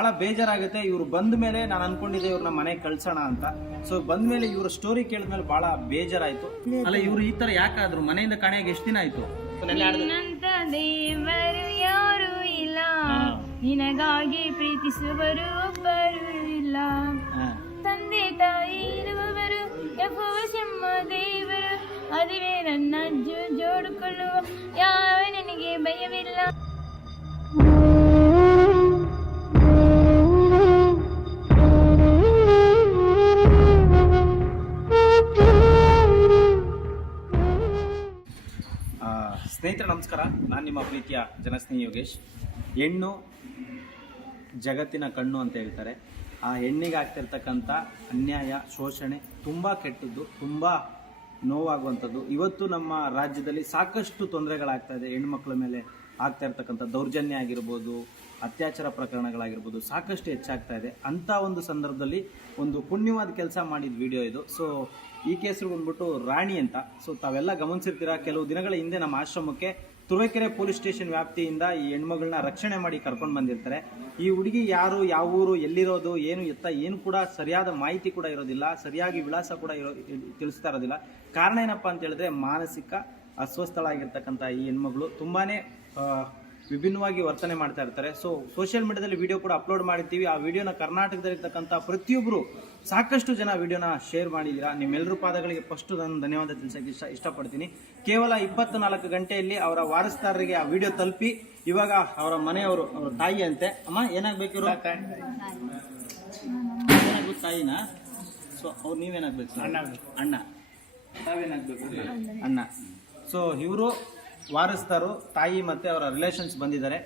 ಬಹಳ ಬೇಜಾರಾಗುತ್ತೆ. ಇವ್ರು ಬಂದ ಮೇಲೆ ನಾನು ಅನ್ಕೊಂಡಿದ್ದೆ ಇವ್ರನ್ನ ಮನೆಗೆ ಕಳ್ಸೋಣ ಅಂತ. ಸೊ ಬಂದ ಮೇಲೆ ಇವ್ರ ಸ್ಟೋರಿ ಕೇಳಿದ್ಮೇಲೆ ಬಹಳ ಬೇಜಾರಾಯ್ತು. ಅಲ್ಲ ಇವ್ರು ಈ ತರ ಯಾಕಾದ್ರು ಮನೆಯಿಂದ ಕಾಣೆಯಾಗಿ ಎಷ್ಟು ದಿನ ಆಯ್ತು? ದೇವರು ಯಾರು ಇಲ್ಲ, ನಿನಗಾಗಿ ಪ್ರೀತಿಸುವರು ಒಬ್ಬರು ಇಲ್ಲ. ತಂದೆ ತಾಯಿ ಇರುವವರು ಯೆಹೋವಶಮ್ಮ ದೇವರು, ಅದುವೇ ನನ್ನ ಜೋಡಿಕೊಳ್ಳುವ ಯಾವ ನನಗೆ ಭಯವಿಲ್ಲ. ಸ್ನೇಹಿತರೆ ನಮಸ್ಕಾರ, ನಾನು ನಿಮ್ಮ ಪ್ರೀತಿಯ ಜನಸ್ನೇಹಿ ಯೋಗೇಶ್. ಹೆಣ್ಣು ಜಗತ್ತಿನ ಕಣ್ಣು ಅಂತ ಹೇಳ್ತಾರೆ. ಆ ಹೆಣ್ಣಿಗೆ ಆಗ್ತಿರ್ತಕ್ಕಂಥ ಅನ್ಯಾಯ, ಶೋಷಣೆ ತುಂಬ ಕೆಟ್ಟದ್ದು, ತುಂಬ ನೋವಾಗುವಂಥದ್ದು. ಇವತ್ತು ನಮ್ಮ ರಾಜ್ಯದಲ್ಲಿ ಸಾಕಷ್ಟು ತೊಂದರೆಗಳಾಗ್ತಾ ಇದೆ. ಹೆಣ್ಮಕ್ಳ ಮೇಲೆ ಆಗ್ತಾ ಇರ್ತಕ್ಕಂಥ ದೌರ್ಜನ್ಯ ಆಗಿರ್ಬೋದು, ಅತ್ಯಾಚಾರ ಪ್ರಕರಣಗಳಾಗಿರ್ಬೋದು ಸಾಕಷ್ಟು ಹೆಚ್ಚಾಗ್ತಾ ಇದೆ. ಅಂಥ ಒಂದು ಸಂದರ್ಭದಲ್ಲಿ ಒಂದು ಪುಣ್ಯವಾದ ಕೆಲಸ ಮಾಡಿದ ವಿಡಿಯೋ ಇದು. ಸೊ ಈ ಕೇಸರು ಬಂದ್ಬಿಟ್ಟು ರಾಣಿ ಅಂತ. ಸೊ ತಾವೆಲ್ಲ ಗಮನಿಸಿರ್ತೀರ, ಕೆಲವು ದಿನಗಳ ಹಿಂದೆ ನಮ್ಮ ಆಶ್ರಮಕ್ಕೆ ತುರುವೇಕೆರೆ ಪೊಲೀಸ್ ಸ್ಟೇಷನ್ ವ್ಯಾಪ್ತಿಯಿಂದ ಈ ಹೆಣ್ಮಗಳನ್ನ ರಕ್ಷಣೆ ಮಾಡಿ ಕರ್ಕೊಂಡು ಬಂದಿರ್ತಾರೆ. ಈ ಹುಡುಗಿ ಯಾರು, ಯಾವ ಊರು, ಎಲ್ಲಿರೋದು, ಏನು ಎತ್ತ ಏನು ಕೂಡ ಸರಿಯಾದ ಮಾಹಿತಿ ಕೂಡ ಇರೋದಿಲ್ಲ, ಸರಿಯಾಗಿ ವಿಳಾಸ ಕೂಡ ತಿಳಿಸ್ತಾ ಇರೋದಿಲ್ಲ. ಕಾರಣ ಏನಪ್ಪಾ ಅಂತ ಹೇಳಿದ್ರೆ, ಮಾನಸಿಕ ಅಸ್ವಸ್ಥಳಾಗಿರ್ತಕ್ಕಂಥ ಈ ಹೆಣ್ಮಗಳು ತುಂಬಾನೇ ವಿಭಿನ್ನವಾಗಿ ವರ್ತನೆ ಮಾಡ್ತಾ ಇರ್ತಾರೆ. ಸೊ ಸೋಷಿಯಲ್ ಮೀಡಿಯಾದಲ್ಲಿ ವಿಡಿಯೋ ಕೂಡ ಅಪ್ಲೋಡ್ ಮಾಡಿರ್ತೀವಿ. ಆ ವಿಡಿಯೋನ ಕರ್ನಾಟಕದಲ್ಲಿರ್ತಕ್ಕಂಥ ಪ್ರತಿಯೊಬ್ಬರು ಸಾಕಷ್ಟು ಜನ ವಿಡಿಯೋನ ಶೇರ್ ಮಾಡಿದ್ದೀರಾ. ನಿಮ್ಮೆಲ್ಲರೂ ಪಾದಗಳಿಗೆ ಫಸ್ಟ್ ನಾನು ಧನ್ಯವಾದ ತಿಳಿಸೋಕೆ ಇಷ್ಟಪಡ್ತೀನಿ. ಕೇವಲ 24 ಗಂಟೆಯಲ್ಲಿ ಅವರ ವಾರಸ್ದಾರರಿಗೆ ಆ ವಿಡಿಯೋ ತಲುಪಿ ಇವಾಗ ಅವರ ಮನೆಯವರು, ಅವರ ತಾಯಿ ಅಂತೆ. ಅಮ್ಮ ಏನಾಗ್ಬೇಕು ಇವರು? ಏನಾಗ್ಬೇಕು? ತಾಯಿನಾ? ಸೊ ಅವ್ರು ನೀವೇನಾಗ್ಬೇಕು? ಅಣ್ಣ. ತಾವೇನಾಗ್ಬೇಕು? ಅಣ್ಣ. ಸೊ ಇವರು ವಾರಸ್ದಾರು, ತಾಯಿ ಮತ್ತೆ ಅವರ ರಿಲೇಷನ್ಸ್ ಬಂದಿದ್ದಾರೆ.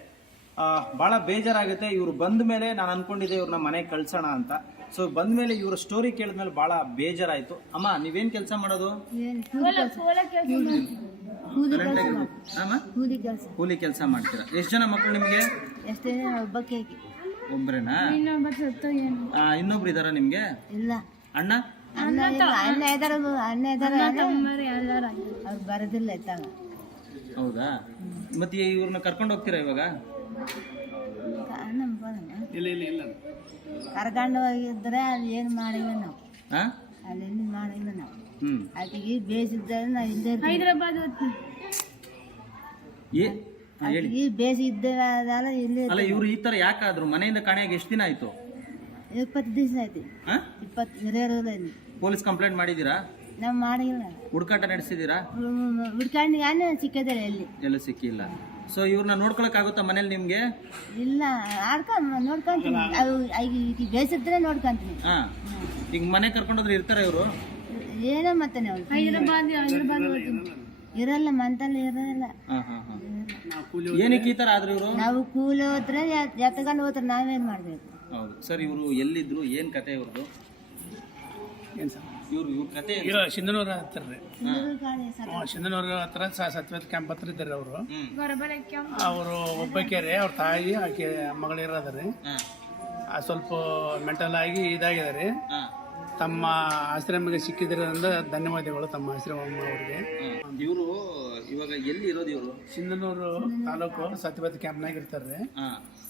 ಬಹಳ ಬೇಜಾರಾಗುತ್ತೆ. ಇವ್ರು ಬಂದ ಮೇಲೆ ನಾನು ಅನ್ಕೊಂಡಿದ್ದೆ ಇವ್ರನ್ನ ಮನೆಗೆ ಕಳ್ಸೋಣ ಅಂತ. ಸೊ ಬಂದ ಮೇಲೆ ಇವ್ರ ಸ್ಟೋರಿ ಕೇಳಿದ್ಮೇಲೆ ಬಹಳ ಬೇಜಾರಾಯ್ತು. ಅಮ್ಮ ನೀವೇನ್ ಕೆಲಸ ಮಾಡೋದು? ಕೂಲಿ ಕೆಲಸ ಮಾಡ್ತೀರಾ? ಎಷ್ಟು ಜನ ಮಕ್ಕಳು ನಿಮ್ಗೆ? ಒಬ್ರೇನಾ? ಇನ್ನೊಬ್ರು ಇದಾರ ನಿಮ್ಗೆ? ಅಣ್ಣ ಬರೋದಿಲ್ಲ. ಹೌದಾ? ಮತ್ತೆ ಇವ್ರನ್ನ ಕರ್ಕೊಂಡು ಹೋಗ್ತೀರಾ ಇವಾಗ? ಕರ್ಕೊಂಡು ಹೋಗಿದ್ರೆ ಅಲ್ಲಿ ಏನು ಮಾಡಿಲ್ಲ ನಾವು, ಅಲ್ಲಿ ಮಾಡಿಲ್ಲ ನಾವು. ಅದಕ್ಕೆ ಬೇಸಿದ್ದರೆ ನಾವು ಇಲ್ಲೇ ಹೈದರಾಬಾದ್ ಬೇಸಿದ್ದೇವೆ. ಅದಲ್ಲ ಇಲ್ಲಿ. ಅಲ್ಲ ಇವ್ರು ಈ ತರ ಯಾಕಾದ್ರು ಮನೆಯಿಂದ ಕಾಣೆಯಾಗಿ ಎಷ್ಟು ದಿನ ಆಯ್ತು? 20 ದಿವಸ ಆಯ್ತು. 20 ಪೊಲೀಸ್ ಕಂಪ್ಲೇಂಟ್ ಮಾಡಿದೀರಾ? ನಾವು ಮಾಡಿಲ್ಲ. ಹುಡುಕಾಟ ನಡೆಸಿದೀರಾ? ಹುಡ್ಕೊಂಡು ಸಿಕ್ಕಿದ್ದಾರೆ, ಎಲ್ಲೂ ಸಿಕ್ಕಿಲ್ಲ. ಸೊ ಇವ್ರನ್ನ ನೋಡ್ಕೊಳಕ್ ಆಗುತ್ತಾ ಮನೇಲಿ ನಿಮ್ಗೆ? ಇಲ್ಲ, ನೋಡ್ಕೊಂತೀನಿ. ಈಗ ಬೇಸಿದ್ರೆ ನೋಡ್ಕೊಂತೀನಿ. ಈಗ ಮನೆ ಕರ್ಕೊಂಡೋದ್ರೆ ಇರ್ತಾರ ಇವರು? ಏನೋ ಮತ್ತೆ ನಾವು ಹೈದರಾಬಾದ್ ಇರಲ್ಲ, ಮಂತಲ್ಲಿ ಇರಲ್ಲ. ಏನಕ್ಕೆ ಈ ತರ ಆದ್ರೆ ಇವರು? ನಾವು ಕೂಲಿ ಹೋದ್ರೆ ಎತ್ಕೊಂಡು ಹೋದ್ರೆ ನಾವೇನ್ ಮಾಡ್ಬೇಕು? ಹೌದು ಸರ್. ಇವರು ಎಲ್ಲಿದ್ರು, ಏನ್ ಕತೆ ಇವ್ರದ್ದು? ಇವ್ರ ಕತೆ ಸಿಂಧನೂರ ಹತ್ರ ರೀ. ಸಿಂಧನೂರ ಹತ್ರ ಸತ್ಯವೇದ ಕ್ಯಾಂಪ್ ಹತ್ರ ಇದ್ದಾರೆ ಅವರು. ಅವರು ಒಬ್ಬಾಕೆರೆ, ಅವ್ರ ತಾಯಿ ಆಕೆ ಮಗಳಿರೋದ್ರಿ. ಸ್ವಲ್ಪ ಮೆಂಟಲ್ ಆಗಿ ಇದಾಗಿದ್ದಾರೆ. ತಮ್ಮ ಆಶ್ರಮಿಗೆ ಸಿಕ್ಕಿದ್ರಿಂದ ಧನ್ಯವಾದಗಳು ತಮ್ಮ ಆಶ್ರಮ ಅವರಿಗೆ. ಇವರು ಇವಾಗ ಎಲ್ಲಿ ಇರೋದು? ಇವರು ಸಿಂಧನೂರು ತಾಲೂಕು ಸತ್ಯವೇದ ಕ್ಯಾಂಪ್ನಾಗ ಇರ್ತಾರ್ರಿ.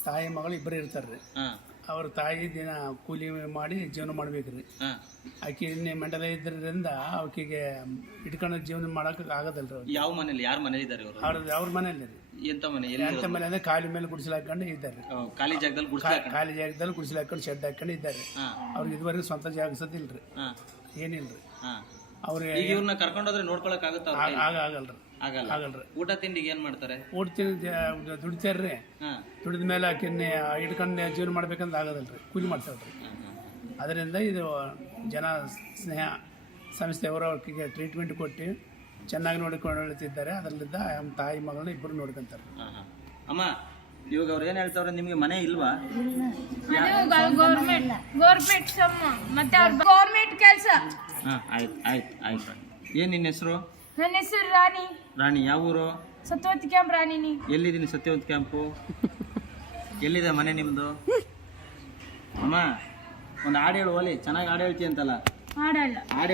ತಾಯಿ ಮಗಳು ಇಬ್ಬರು ಇರ್ತಾರ್ರಿ. ಅವ್ರ ತಾಯಿ ದಿನ ಕೂಲಿ ಮಾಡಿ ಜೀವನ ಮಾಡ್ಬೇಕ್ರಿ. ಆಕೆ ಮೆಂಟಲ್ ಇದ್ರಿಂದ ಆಕೆಗೆ ಇಟ್ಕೊಂಡು ಜೀವನ ಮಾಡಕ್ ಆಗೋದಲ್ರಿ. ಯಾವ ಮನೇಲಿ, ಯಾರ ಮನೇಲಿ ಇದ್ದಾರೆ ಅವ್ರ ಮನೇಲಿ ರೀ. ಎಂತ ಮನೆ? ಎಂತ ಮನೆ ಅಂದ್ರೆ ಖಾಲಿ ಮೇಲೆ ಗುಡಿಸಲು ಹಾಕೊಂಡು ಇದ್ದಾರೆ. ಖಾಲಿ ಜಾಗದಲ್ಲಿ ಗುಡಿಸಲು ಹಾಕೊಂಡು ಶೆಡ್ ಹಾಕೊಂಡು ಇದ್ದಾರೆ. ಅವ್ರಿಗೆ ಇದುವರೆಗೂ ಸ್ವಂತ ಜಾಗ ಸದಿಲ್ರಿ, ಏನಿಲ್ರಿ. ಅವ್ರಿಗೆ ಇವ್ರನ್ನ ಕರ್ಕೊಂಡೋದ್ರೆ ನೋಡ್ಕೊಳಕ್ ಆಗುತ್ತಾ? ಆಗಲ್ರಿ. ಊಟ ತಿಂಡಿಗೆ ಏನ್ ಮಾಡ್ತಾರೆ? ಊಟ ತಿಂಡಿ ದುಡಿತಾರ್ರಿ. ದುಡಿದ ಮೇಲೆ ಆಕಿನ್ನ ಇಟ್ಕೊಂಡು ಜೀವನ ಮಾಡ್ಬೇಕಂತ ಆಗೋದಲ್ರಿ, ಕೂಲಿ ಮಾಡ್ತಾರ್ರಿ. ಅದರಿಂದ ಇದು ಜನ ಸ್ನೇಹ ಸಂಸ್ಥೆಯವರು ಅವ್ರಿಗೆ ಟ್ರೀಟ್ಮೆಂಟ್ ಕೊಟ್ಟು ಚೆನ್ನಾಗಿ ನೋಡಿಕೊಳ್ಳುತ್ತಿದ್ದಾರೆ. ಅದರಿಂದ ತಾಯಿ ಮಗಳನ್ನ ಇಬ್ಬರು ನೋಡ್ಕೊಂತಾರೆ. ಅಮ್ಮ ಇವಾಗ ಅವ್ರು ಏನ್ ಹೇಳ್ತಾವ್ರೆ, ನಿಮ್ಗೆ ಮನೆ ಇಲ್ವಾ? ಗೌರ್ಮೆಂಟ್ ಕೆಲಸ. ಆಯ್ತು. ಏನ್ ನಿನ್ನ ಹೆಸರು? ನನ್ನ ಹೆಸರು ರಾಣಿ. ರಾಣಿ. ಯಾವ ಊರು? ಸತ್ಯವತಿ ಕ್ಯಾಂಪ್ ರಾಣಿನಿ. ಎಲ್ಲಿದ್ದೀನಿ? ಸತ್ಯವತಿ ಕ್ಯಾಂಪು ಎಲ್ಲಿದೆ ಮನೆ ನಿಮ್ದು? ಅಮ್ಮ ಒಂದು ಹಾಡು ಹೇಳು ಒಲಿ. ಚೆನ್ನಾಗಿ ಹಾಡು ಹೇಳ್ತಿ ಅಂತಲ್ಲ? ಹಾಡು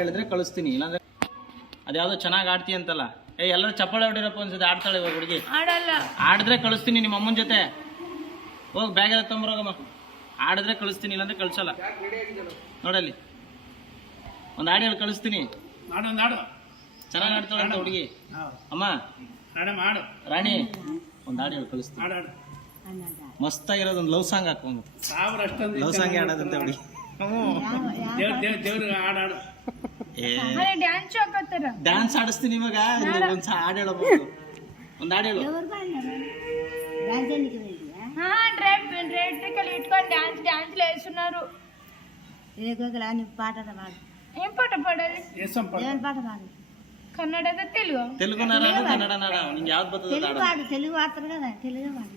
ಹೇಳಿದ್ರೆ ಕಳಿಸ್ತೀನಿ, ಇಲ್ಲಾಂದ್ರೆ ಅದ್ಯಾವುದೋ ಚೆನ್ನಾಗಿ ಆಡ್ತಿ ಅಂತಲ್ಲ. ಎಲ್ಲರೂ ಚಪ್ಪಾಳೆ ಹೊಡಿರಪ್ಪ ಅನ್ಸುತ್ತೆ. ಆಡ್ತಾಳೆ ಇವಾಗ ಹುಡುಗಿ. ಆಡಿದ್ರೆ ಕಳಿಸ್ತೀನಿ ನಿಮ್ಮ ಅಮ್ಮನ ಜೊತೆ. ಹೋಗಿ ಬ್ಯಾಗ್ ಎಲ್ಲ ತೊಂಬರೋಗಮ್ಮ. ಆಡಿದ್ರೆ ಕಳಿಸ್ತೀನಿ, ಇಲ್ಲಾಂದ್ರೆ ಕಳ್ಸಲ್ಲ. ನೋಡಲ್ಲಿ ಒಂದು ಹಾಡು ಹೇಳಿ ಕಳಿಸ್ತೀನಿ. ನಾಡು ಚೆನ್ನಾಗಿ ಆಡ್ತಾಳೆ ಅಂತ ಹುಡುಗಿ. ಅಮ್ಮ ಮಾಡು ರಾಣಿ, ಒಂದು ಹಾಡು ಹೇಳಿ ಕಳಿಸ್ತೀನಿ. ಹಾಡು ಮಸ್ತಾಗಿರೋದು ಒಂದು ಲವ್ ಸಾಂಗ್ ಹಾಕೊಂಡು ಸಾವಿರ ಅಷ್ಟೊಂದು ಲವ್ ಸಾಂಗ್ ಆಡೋದಂತ ಹುಡುಗಿ. ದೇವ್ರಿಗೆ ಹಾಡು ಡ್ಯಾನ್ಸ್ ಆಡಿಸ್ತೀನಿ ಇವಾಗ. ಒಂದು ಹಾಡು ಹೇಳಬಹುದು, ಒಂದು ಹಾಡು ಹೇಳು. ఇట్టుకొని డాన్స్ వేస్తున్నారు. పాట పాడు. ఏం పాట పాడాలి? ఏం పాట పాడు? కన్నడ తెలుగు? తెలుగు నారా కన్నడ నారా? నీకు యావత్ బతదు తెలుగు పాడు. తెలుగు వాడతారు కదా, తెలుగు పాడు.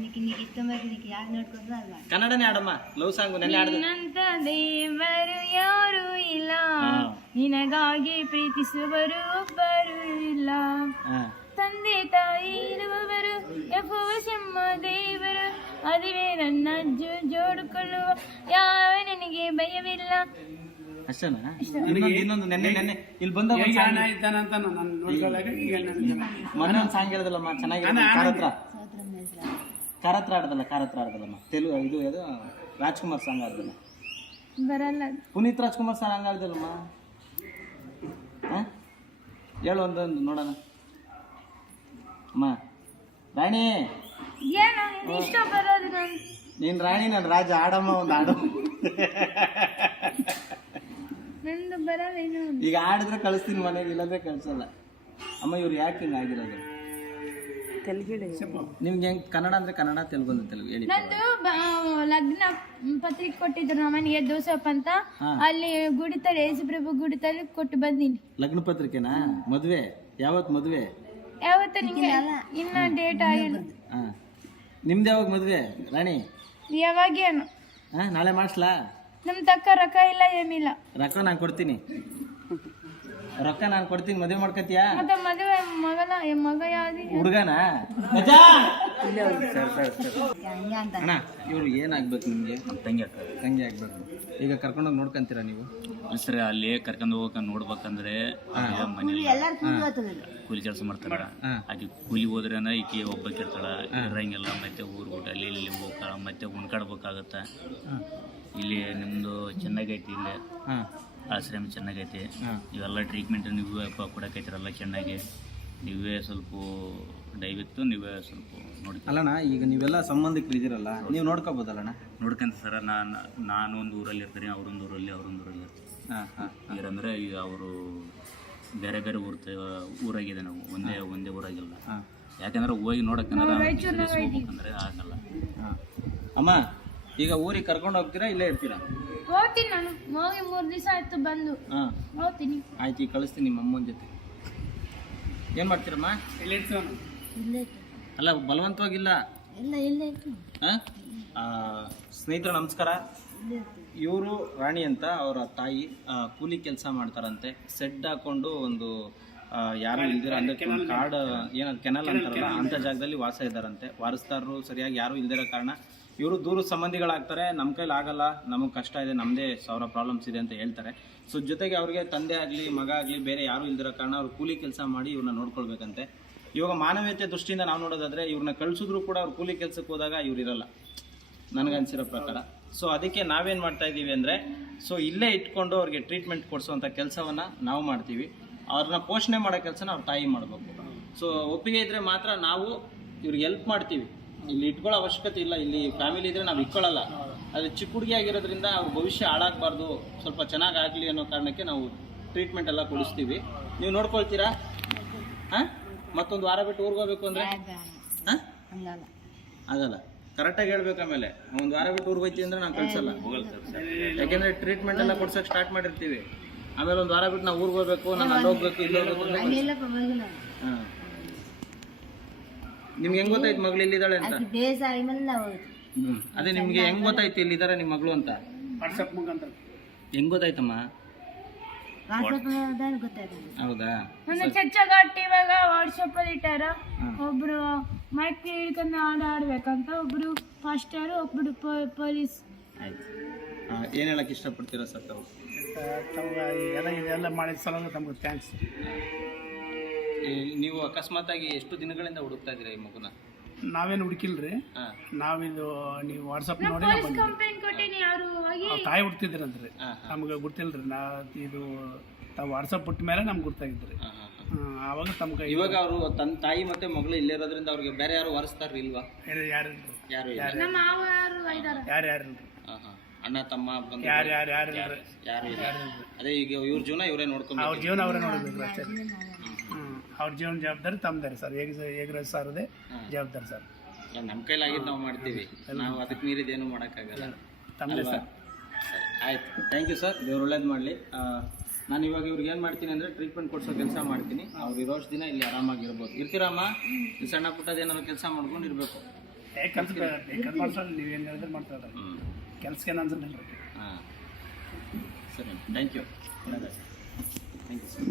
నీకు ఇష్టమైతే నీకు యాడ్ నోటుకొస్తుంది అది పాడు. ಕನ್ನಡನೇ ಆಡಮ್ಮ, ಲವ್ ಸಾಂಗ್ ನೆನ್ನೆ ಆಡ್ದೆ. ನಿನ್ನಂತ ದೇವರು ಯಾರು ಇಲ್ಲ, ನಿನಗಾಗಿ ಪ್ರೀತಿಸುವರು ಒಬ್ಬರು ಇಲ್ಲ. ತಂದೆ ತಾಯಿ ಇರುವವರು ಯೆಹೋವಶಮ್ಮ ದೇವರು, ಅದುವೇ ನನ್ನ ಜೋಡಿಕೊಳ್ಳುವ ಯಾವ ನನಗೆ ಭಯವಿಲ್ಲ. ಅಷ್ಟೇನಾ? ಇನ್ನೊಂದು ನೆನ್ನೆ ಇಲ್ಲಿ ಬಂದ ಮೊನ್ನೆ ಒಂದು ಸಾಂಗ್ ಹೇಳಿದಲ್ಲಮ್ಮ, ಚೆನ್ನಾಗಿದೆ. ಕಾರ ಹತ್ರ ಆಡ್ದಲ್ಲಮ್ಮ ತೆಲುಗು. ಇದು ಯಾವುದು ರಾಜ್ಕುಮಾರ್ ಸಾಂಗ್ ಆಡ್ದಲ್ಲ, ಬರಲ್ಲ. ಪುನೀತ್ ರಾಜ್ಕುಮಾರ್ ಸಾಂಗ್ ಆಡ್ದಲ್ಲಮ್ಮ. ಹೇಳು ಒಂದೊಂದು ನೋಡೋಣ. ಅಮ್ಮ ರಾಣಿ, ಏನು ಇಷ್ಟ ಬರೋದು? ನೀನ್ ರಾಣಿ, ನಾನು ರಾಜ. ಆಡಮ್ಮ ಒಂದು ಹಾಡು. ನಂದು ಬರಲ್ಲ ಏನು. ಈಗ ಆಡಿದ್ರೆ ಕಳಿಸ್ತೀನಿ ಮನೆಗೆ, ಇಲ್ಲಂದ್ರೆ ಕಳ್ಸಲ್ಲ. ಅಮ್ಮ ಇವ್ರು ಯಾಕೆ ಹಿಂಗೆ ಆಗಿರೋದು? ನಿಮ್ಗೆ ಹೆಂಗ್ ಕನ್ನಡ ಅಂದ್ರೆ ಕನ್ನಡ, ತೆಲುಗು ಅಂದ್ರೆ ತೆಲುಗು ಹೇಳಿ. ನಂದು ಲಗ್ನ ಪತ್ರಿಕೆ ಕೊಟ್ಟಿದ್ರು ನಮ್ಮನೆಗೆ ದೋಸಪ್ಪ ಅಂತ. ಅಲ್ಲಿ ಗುಡಿತಲ್ಲಿ ಯೇಸುಪ್ರಭು ಗುಡಿತಲ್ಲಿ ಕೊಟ್ಟು ಬಂದೀನಿ. ಲಗ್ನ ಪತ್ರಿಕೆನಾ? ಮದ್ವೆ ಯಾವತ್ ಮದ್ವೆ? ಯಾವತ್ತ ನಿಂಗೆ ಇನ್ನ ಡೇಟ್ ಆಗಿಲ್ಲ. ನಿಮ್ದು ಯಾವಾಗ ಮದ್ವೆ ರಾಣಿ? ಯಾವಾಗೇನು? ನಾಳೆ ಮಾಡಿಸ್ಲಾ? ನಮ್ ತಕ್ಕ ರೊಕ್ಕ ಇಲ್ಲ, ಏನಿಲ್ಲ. ರೊಕ್ಕ ನಾನು ಕೊಡ್ತೀನಿ, ಮದುವೆ ಮಾಡ್ಕತಿಯಾ? ಮತ್ತೆ ಮದುವೆ ಮಗ ಯಾವ್ದು? ಹುಡುಗನ? ಅಣ್ಣ ಇವ್ರು ಏನಾಗ್ಬೇಕು ನಿಮ್ಗೆ? ತಂಗಿ ಆಗ್ಬೇಕು. ಈಗ ಕರ್ಕೊಂಡೋಗಿ ನೋಡ್ಕೊಂತೀರಾ ನೀವು? ಸರ್ ಅಲ್ಲಿ ಕರ್ಕೊಂಡು ಹೋಗಕ್ಕೆ ನೋಡ್ಬೇಕಂದ್ರೆ ಮನೇಲಿ ಕೂಲಿ ಕೆಲಸ ಮಾಡ್ತಾರ. ಆಕೆ ಕೂಲಿ ಹೋದ್ರೆ ಈಕೆ ಒಬ್ಬಕ್ಕಿರ್ತಾಳ, ಇರಂಗಿಲ್ಲ. ಮತ್ತೆ ಊರು ಊಟ ಅಲ್ಲಿ ಇಲ್ಲಿ ಹೋಗ್ತಾಳ, ಮತ್ತೆ ಉಣ್ಕಾಡ್ಬೇಕಾಗತ್ತ. ಇಲ್ಲಿ ನಿಮ್ದು ಚೆನ್ನಾಗೈತಿ, ಇಲ್ಲಿ ಆಶ್ರಮ ಚೆನ್ನಾಗೈತಿ. ಇವೆಲ್ಲ ಟ್ರೀಟ್ಮೆಂಟ್ ನೀವೇ ಕೊಡಕೈತಿರಲ್ಲ ಚೆನ್ನಾಗಿ. ನೀವೇ ಸ್ವಲ್ಪ ದಯವಿಟ್ಟು ನೀವೇ ಸ್ವಲ್ಪ ನೋಡಿ. ಅಲ್ಲಣ್ಣ, ಈಗ ನೀವೆಲ್ಲ ಸಂಬಂಧಿಕರು ಇದ್ದೀರಲ್ಲ, ನೀವು ನೋಡ್ಕೋಬೋದಲ್ಲಣ್ಣ? ನೋಡ್ಕೊಂತ ಸರ ನಾನು ಒಂದು ಊರಲ್ಲಿ ಇರ್ತೀನಿ, ಅವರೊಂದು ಊರಲ್ಲಿ ಇರ್ತೀನಿ. ಈಗಂದ್ರೆ ಈಗ ಅವರು ಬೇರೆ ಬೇರೆ ಊರಾಗಿದೆ, ನಾವು ಒಂದೇ ಊರಾಗಿಲ್ಲ. ಯಾಕಂದ್ರೆ ಹೋಗಿ ನೋಡಕ್ಕಂದ್ರೆ ಆಗಲ್ಲ. ಅಮ್ಮ ಈಗ ಊರಿಗೆ ಕರ್ಕೊಂಡು ಹೋಗ್ತೀರಾ, ಇಲ್ಲೇ ಇರ್ತೀರಾ? ಹೋಗ್ತೀನಿ. ನಾನು ಹೋಗಿ 3 ದಿವಸ ಆಯ್ತು ಬಂದು. ಹೋಗ್ತೀನಿ. ಆಯ್ತು, ಈಗ ಕಳಿಸ್ತೀನಿ ನಿಮ್ಮ ಅಮ್ಮನ ಜೊತೆ. ಏನ್ ಮಾಡ್ತೀರಮ್ಮ? ಅಲ್ಲ ಬಲವಂತವಾಗಿಲ್ಲ. ಸ್ನೇಹಿತರು ನಮಸ್ಕಾರ. ಇವರು ರಾಣಿ ಅಂತ, ಅವರ ತಾಯಿ ಕೂಲಿ ಕೆಲಸ ಮಾಡ್ತಾರಂತೆ. ಸೆಡ್ ಹಾಕೊಂಡು ಒಂದು ಯಾರು ಇಲ್ದಿರ ಅಂದ್ರೆ ಕಾಡ್ ಏನದು ಕೆನಲ್ ಅಂತಾರಲ್ಲ ಅಂತ ಜಾಗದಲ್ಲಿ ವಾಸ ಇದ್ದಾರಂತೆ. ವಾರಸ್ದಾರರು ಸರಿಯಾಗಿ ಯಾರು ಇಲ್ದಿರೋ ಕಾರಣ ಇವರು ದೂರ ಸಂಬಂಧಿಗಳಾಗ್ತಾರೆ. ನಮ್ಮ ಕೈಲಿ ಆಗಲ್ಲ, ನಮಗೆ ಕಷ್ಟ ಇದೆ, ನಮ್ಮದೇ 1000 ಪ್ರಾಬ್ಲಮ್ಸ್ ಇದೆ ಅಂತ ಹೇಳ್ತಾರೆ. ಸೊ ಜೊತೆಗೆ ಅವ್ರಿಗೆ ತಂದೆ ಆಗಲಿ ಮಗ ಆಗಲಿ ಬೇರೆ ಯಾರೂ ಇಲ್ದಿರೋ ಕಾರಣ ಅವ್ರು ಕೂಲಿ ಕೆಲಸ ಮಾಡಿ ಇವ್ರನ್ನ ನೋಡ್ಕೊಳ್ಬೇಕಂತೆ. ಇವಾಗ ಮಾನವೀಯತೆ ದೃಷ್ಟಿಯಿಂದ ನಾವು ನೋಡೋದಾದ್ರೆ ಇವ್ರನ್ನ ಕಳಿಸಿದ್ರು ಕೂಡ ಅವ್ರು ಕೂಲಿ ಕೆಲಸಕ್ಕೆ ಹೋದಾಗ ಇವ್ರು ಇರಲ್ಲ, ನನಗನ್ಸಿರೋ ಪ್ರಕಾರ. ಸೊ ಅದಕ್ಕೆ ನಾವೇನು ಮಾಡ್ತಾ ಇದ್ದೀವಿ ಅಂದರೆ, ಸೊ ಇಲ್ಲೇ ಇಟ್ಕೊಂಡು ಅವ್ರಿಗೆ ಟ್ರೀಟ್ಮೆಂಟ್ ಕೊಡಿಸುವಂಥ ಕೆಲಸವನ್ನು ನಾವು ಮಾಡ್ತೀವಿ. ಅವ್ರನ್ನ ಪೋಷಣೆ ಮಾಡೋ ಕೆಲಸನ ಅವ್ರ ತಾಯಿ ಮಾಡಬೇಕು. ಸೊ ಒಪ್ಪಿಗೆ ಇದ್ದರೆ ಮಾತ್ರ ನಾವು ಇವ್ರಿಗೆ ಹೆಲ್ಪ್ ಮಾಡ್ತೀವಿ. ಇಲ್ಲಿ ಇಟ್ಕೊಳ್ಳೋ ಅವಶ್ಯಕತೆ ಇಲ್ಲ. ಇಲ್ಲಿ ಫ್ಯಾಮಿಲಿ ಇದ್ದರೆ ನಾವು ಇಟ್ಕೊಳ್ಳಲ್ಲ. ಅದು ಚಿಕ್ಕ ಹುಡುಗಿ ಆಗಿರೋದ್ರಿಂದ ಅವ್ರ ಭವಿಷ್ಯ ಹಾಳಾಗಬಾರ್ದು, ಸ್ವಲ್ಪ ಚೆನ್ನಾಗಾಗಲಿ ಅನ್ನೋ ಕಾರಣಕ್ಕೆ ನಾವು ಟ್ರೀಟ್ಮೆಂಟ್ ಎಲ್ಲ ಕೊಡಿಸ್ತೀವಿ. ನೀವು ನೋಡ್ಕೊಳ್ತೀರಾ? ಮತ್ತೊಂದು ವಾರ ಬಿಟ್ಟು ಊರಿಗೆ ಹೋಗ್ಬೇಕು ಅಂದರೆ ಆಗಲ್ಲ. ಕರೆಕ್ಟಾಗಿ ಹೇಳ್ಬೇಕು. ಆಮೇಲೆ ಒಂದು ವಾರ ಬಿಟ್ಟು ಊರಿಗೆ ಹೋಗ್ತೀವಿ ಅಂದರೆ ನಾವು ಕಳಿಸಲ್ಲ, ಯಾಕೆಂದರೆ ಟ್ರೀಟ್ಮೆಂಟ್ ಎಲ್ಲ ಕೊಡ್ಸೋಕೆ ಸ್ಟಾರ್ಟ್ ಮಾಡಿರ್ತೀವಿ. ಆಮೇಲೆ ಒಂದು ವಾರ ಬಿಟ್ಟು ನಾವು ಊರಿಗೆ ಹೋಗ್ಬೇಕು, ನಾನು ಅಲ್ಲಿ ಹೋಗ್ಬೇಕು, ಇಲ್ಲಿ ಹೋಗ್ಬೇಕು. ಹಾಂ, ನಿಮ್ಗೆ ಹೆಂಗ್ ಗೊತ್ತಾಯ್ತು ಮಗಳು ಇಲ್ಲಿದ್ದಾಳೆ ಅಂತ? ಅದೇ ನಿಮ್ಗೆ ಹೆಂಗ್ ಗೊತ್ತಾಯ್ತು ಇಲ್ಲಿದ್ದಾರೆ ನಿಮ್ಮ ಮಗಳು ಅಂತ? ವಾಟ್ಸಪ್ ಮುಖಾಂತರ. ಹೆಂಗ್ ಗೊತ್ತಾಯ್ತಮ್ಮ? ಹೌದಾ? ನನ್ನ ಚಚ್ಚಗಟ್ಟಿ ಇವಾಗ ವಾಟ್ಸಪ್ ಅಲ್ಲಿ ಇಟ್ಟಾರ. ಒಬ್ರು ಮೈಕ್ ಹಿಡ್ಕೊಂಡು ಆಡ್ಬೇಕಂತ, ಒಬ್ರು ಫಾಸ್ಟರ್, ಒಬ್ರು ಪೊಲೀಸ್. ಆಯ್ತು, ಏನ್ ಹೇಳಕ್ ಇಷ್ಟಪಡ್ತೀರಾ ಸರ್ ತಾವು? ಇದೆಲ್ಲ ಮಾಡಿದ ಸಲ ತಮ್ಗೆ ಥ್ಯಾಂಕ್ಸ್. ನೀವು ಅಕಸ್ಮಾತ್ ಆಗಿ ಎಷ್ಟು ದಿನಗಳಿಂದ ಹುಡುಕ್ತಾ ಇದ್ದೀರಾ ಈ ಮಗುನ? ನಾವೇನು ಹುಡುಕಿಲ್ರಿ, ಹಾಂ ನಾವಿದು ನೀವು ವಾಟ್ಸಪ್ ನೋಡಿ ನಾವು ಬಂದಿದ್ವಿ. ಕಂಪ್ಲೇಂಟ್ ಕೊಟ್ಟಿನಿ ಅವರು ಹೋಗಿ ಅವ್ರ ತಾಯಿ ಹುಡ್ತಿದ್ರಂತ್ರಿ, ನಮ್ಗೆ ಗೊತ್ತಿಲ್ರಿ. ತಾವು ವಾಟ್ಸಪ್ ಬಿಟ್ಟ ಮೇಲೆ ನಮ್ಗೆ ಗೊತ್ತಾಗಿದ್ರಿ. ಹಾಂ ಹಾಂ ಆವಾಗ ತಮ್ಮ ಕೈ ಇವಾಗ ಅವರು ತನ್ನ ತಾಯಿ ಮತ್ತೆ ಮಗಳು ಇಲ್ಲೇ ಇರೋದ್ರಿಂದ ಅವ್ರಿಗೆ ಬೇರೆ ಯಾರು ವಾರಿಸ್ತಾರ ಇಲ್ವಾ? ಯಾರು ಯಾರು ಇಲ್ಲ. ನಮ್ಮ ಮಾವ ಯಾರು ಯಾರಿಲ್ರಿ, ಹಾಂ ಹಾಂ ಅಣ್ಣ ತಮ್ಮ ಬಂಧು ಯಾರಿಲ್ರಿ. ಯಾರು ಇಲ್ಲ. ಅದೇ ಈಗ ಇವ್ರ ಜೀವನ ಇವರೇ ನೋಡ್ಕೊಂಡು ಅವ್ರ ಜೀವನ ಅವರೇ ನೋಡಬೇಕು ಅಷ್ಟೇ. ಅವ್ರ ಜೀವನ ಜವಾಬ್ದಾರಿ ತಮ್ಮದಾರಿ ಸರ್. ಹೇಗೆ ಸಾರದೆ ಜವಾಬ್ದಾರಿ ಸರ್. ನಮ್ಮ ಕೈಲಾಗಿದ್ದು ನಾವು ಮಾಡ್ತೀವಿ, ನಾವು ಅದಕ್ಕೆ ಮೀರಿದೇನು ಮಾಡೋಕ್ಕಾಗಲ್ಲ. ತಮ್ಮದೇ ಸರ್. ಆಯ್ತು, ಥ್ಯಾಂಕ್ ಯು ಸರ್. ದೇವ್ರು ಒಳ್ಳೇದು ಮಾಡಲಿ. ನಾನು ಇವಾಗ ಇವ್ರಿಗೆ ಏನು ಮಾಡ್ತೀನಿ ಅಂದರೆ ಟ್ರೀಟ್ಮೆಂಟ್ ಕೊಡಿಸೋ ಕೆಲಸ ಮಾಡ್ತೀನಿ. ಅವ್ರು ಇರೋಷ್ಟು ದಿನ ಇಲ್ಲಿ ಆರಾಮಾಗಿರ್ಬೋದು. ಇರ್ತೀರಮ್ಮ? ಈ ಸಣ್ಣ ಪುಟ್ಟದ ಏನಾದ್ರು ಕೆಲಸ ಮಾಡ್ಕೊಂಡಿರ್ಬೇಕು. ಕೆಲಸ ಬೇಕಾದ್ರೆ ಮಾಡ್ಸಲ್ಲ, ನೀವೇನು ಹೇಳಿದ್ರೆ ಮಾಡ್ತಾರೆ. ಕೆಲ್ಸಕ್ಕೆ ಏನು ಅನ್ಸಲ್ಲ. ಹಾಂ ಸರಿ, thank you. Thank you sir.